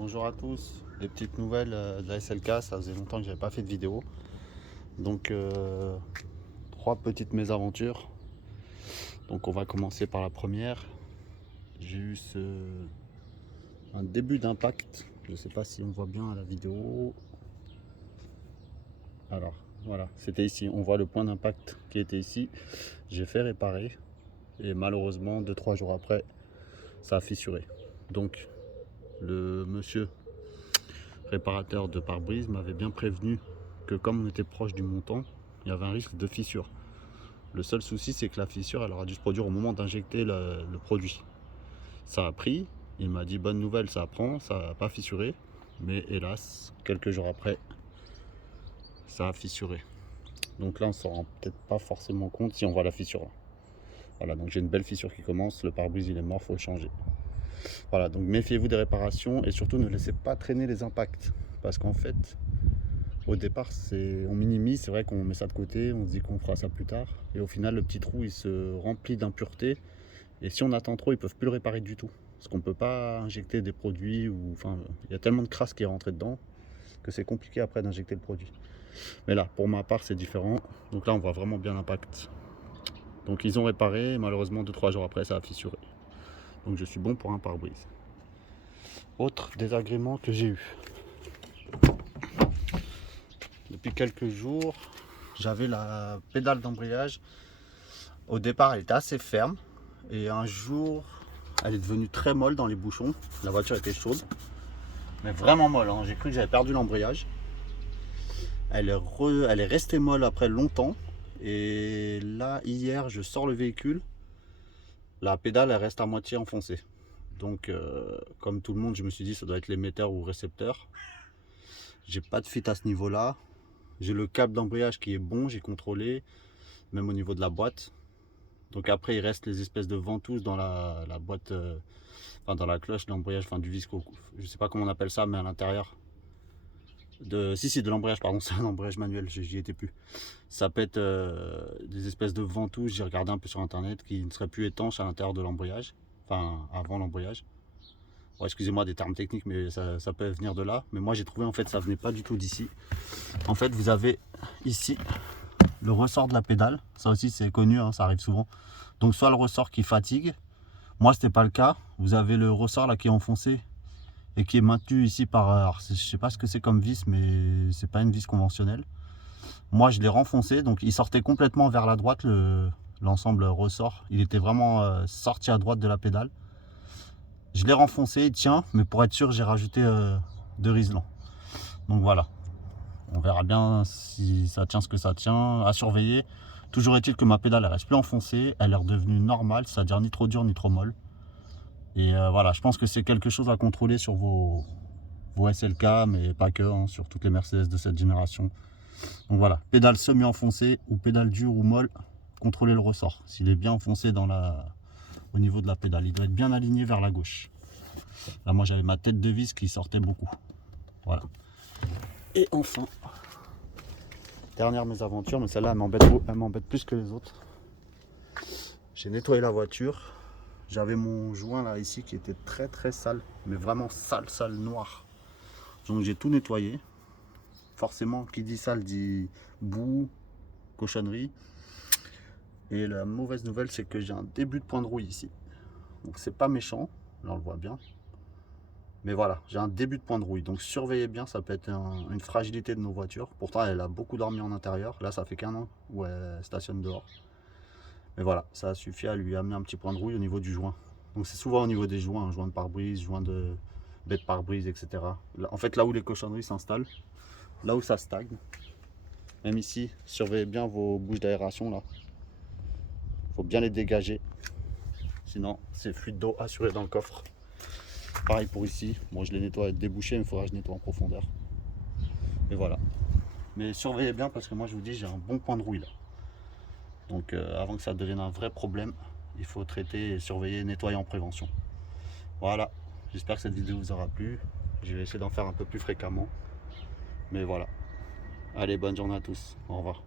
Bonjour à tous, des petites nouvelles de la SLK, ça faisait longtemps que j'avais pas fait de vidéo. Donc trois petites mésaventures. Donc on va commencer par la première. J'ai eu un début d'impact. Je sais pas si on voit bien à la vidéo. Alors voilà, c'était ici. On voit le point d'impact qui était ici. J'ai fait réparer et malheureusement 2-3 jours après, ça a fissuré. Donc le monsieur réparateur de pare-brise m'avait bien prévenu que comme on était proche du montant, il y avait un risque de fissure. Le seul souci, c'est que la fissure, elle aura dû se produire au moment d'injecter le produit. Ça a pris, il m'a dit bonne nouvelle, ça prend, ça n'a pas fissuré, mais hélas, quelques jours après, ça a fissuré. Donc là, on ne s'en rend peut-être pas forcément compte si on voit la fissure. Voilà, donc j'ai une belle fissure qui commence, le pare-brise il est mort, il faut le changer. Voilà, donc méfiez-vous des réparations et surtout ne laissez pas traîner les impacts. Parce qu'en fait, au départ, on minimise, c'est vrai qu'on met ça de côté, on se dit qu'on fera ça plus tard. Et au final, le petit trou, il se remplit d'impuretés. Et si on attend trop, ils ne peuvent plus le réparer du tout. Parce qu'on ne peut pas injecter des produits, enfin, il y a tellement de crasse qui est rentrée dedans que c'est compliqué après d'injecter le produit. Mais là, pour ma part, c'est différent. Donc là, on voit vraiment bien l'impact. Donc ils ont réparé, et malheureusement, 2-3 jours après, ça a fissuré. Donc je suis bon pour un pare-brise. Autre désagrément que j'ai eu. Depuis quelques jours, j'avais la pédale d'embrayage. Au départ, elle était assez ferme. Et un jour, elle est devenue très molle dans les bouchons. La voiture était chaude. Mais vraiment molle, hein. J'ai cru que j'avais perdu l'embrayage. Elle est restée molle après longtemps. Et là, hier, je sors le véhicule. La pédale, elle reste à moitié enfoncée. Donc, comme tout le monde, je me suis dit ça doit être l'émetteur ou le récepteur. J'ai pas de fuite à ce niveau-là. J'ai le câble d'embrayage qui est bon, j'ai contrôlé, même au niveau de la boîte. Donc après, il reste les espèces de ventouses dans la boîte, enfin dans la cloche d'embrayage, enfin du visco, je sais pas comment on appelle ça, mais à l'intérieur. Si, de l'embrayage, pardon, c'est un embrayage manuel, j'y étais plus. Ça pète des espèces de ventouses, j'ai regardé un peu sur internet, qui ne seraient plus étanches à l'intérieur de l'embrayage, enfin avant l'embrayage. Bon, excusez-moi des termes techniques, mais ça peut venir de là. Mais moi j'ai trouvé en fait ça venait pas du tout d'ici. En fait vous avez ici le ressort de la pédale. Ça aussi c'est connu, hein, ça arrive souvent. Donc soit le ressort qui fatigue. Moi c'était pas le cas. Vous avez le ressort là qui est enfoncé et qui est maintenu ici par... Alors, je sais pas ce que c'est comme vis, mais c'est pas une vis conventionnelle. Moi je l'ai renfoncé, donc il sortait complètement vers la droite, l'ensemble ressort. Il était vraiment sorti à droite de la pédale. Je l'ai renfoncé, il tient, mais pour être sûr, j'ai rajouté de Riesland. Donc voilà, on verra bien si ça tient ce que ça tient, à surveiller. Toujours est-il que ma pédale, elle reste plus enfoncée, elle est redevenue normale, c'est-à-dire ni trop dure ni trop molle. Et voilà, je pense que c'est quelque chose à contrôler sur vos SLK, mais pas que, hein, sur toutes les Mercedes de cette génération. Donc voilà, pédale semi-enfoncée ou pédale dure ou molle, contrôlez le ressort. S'il est bien enfoncé au niveau de la pédale, il doit être bien aligné vers la gauche. Là, moi, j'avais ma tête de vis qui sortait beaucoup. Voilà. Et enfin, dernière mésaventure, mais celle-là, elle m'embête plus que les autres. J'ai nettoyé la voiture. J'avais mon joint là ici qui était très très sale, mais vraiment sale, sale, noir. Donc j'ai tout nettoyé. Forcément, qui dit sale dit boue, cochonnerie. Et la mauvaise nouvelle, c'est que j'ai un début de point de rouille ici. Donc c'est pas méchant, là on le voit bien. Mais voilà, j'ai un début de point de rouille. Donc surveillez bien, ça peut être une fragilité de nos voitures. Pourtant, elle a beaucoup dormi en intérieur. Là, ça fait qu'un an où elle stationne dehors. Mais voilà, ça a suffi à lui amener un petit point de rouille au niveau du joint. Donc c'est souvent au niveau des joints, un joint de pare-brise, joint de baie de pare-brise, etc. Là, en fait, là où les cochonneries s'installent, là où ça stagne. Même ici, surveillez bien vos bouches d'aération là. Faut bien les dégager. Sinon, c'est fuite d'eau assurée dans le coffre. Pareil pour ici. Bon, je les nettoie avec débouché, mais il faudra que je nettoie en profondeur. Et voilà. Mais surveillez bien parce que moi, je vous dis, j'ai un bon point de rouille là. Donc, avant que ça devienne un vrai problème, il faut traiter, surveiller, nettoyer en prévention. Voilà. J'espère que cette vidéo vous aura plu. Je vais essayer d'en faire un peu plus fréquemment. Mais voilà. Allez, bonne journée à tous. Au revoir.